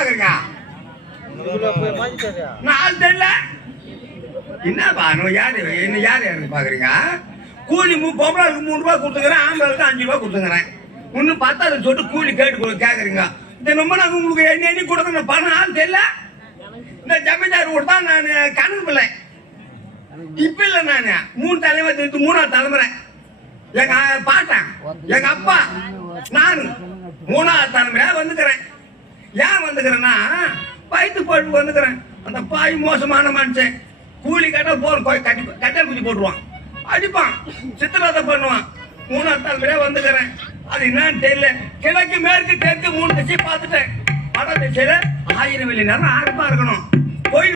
பாக்குறீங்க? நான் தெரியல. என்னப்பா யாரு என்ன யாரு பாக்குறீங்க? கூலி பொம்பளைக்கு 3 ரூபாய் கொடுத்துக்கிறேன், ஆம்பளுக்கு 5 ரூபாய் கொடுத்துக்கிறேன். இன்னும் 10 சொட்டு கூலி கேக்குறீங்க. இந்த ரொம்ப நாங்க உங்களுக்கு எண்ணி கொடுக்குற பணம் ஆள் தெரியல. இந்த ஜமீன்தார் கொடுத்தா நான் கணக்கு பிள்ளை. இப்ப இல்ல நானு 3 தலைமுறை 3ஆவது தலைமுறை. எங்க பாட்டன், எங்க அப்பா, நான் 3ஆவது தலைமுறையா வந்துக்கிறேன். ஏன் வந்துக்கிறேன்னா வயிற்று போட்டு வந்துக்கிறேன். அந்த பாய் மோசமான மனுஷன். கூலி கட்ட போற கட்டல் குச்சி போட்டுருவான், அடிப்பான், சித்திரத்தை பண்ணுவான். 3ஆவது தலைமுறையா வந்துக்கிறேன். அது என்னன்னு தெரியல. கிழக்கு மேற்கு தெற்கு 3 திசை பார்த்துட்டேன். வட திசையில 1000 வெள்ளி நேரம் ஆரம்பா இருக்கணும்.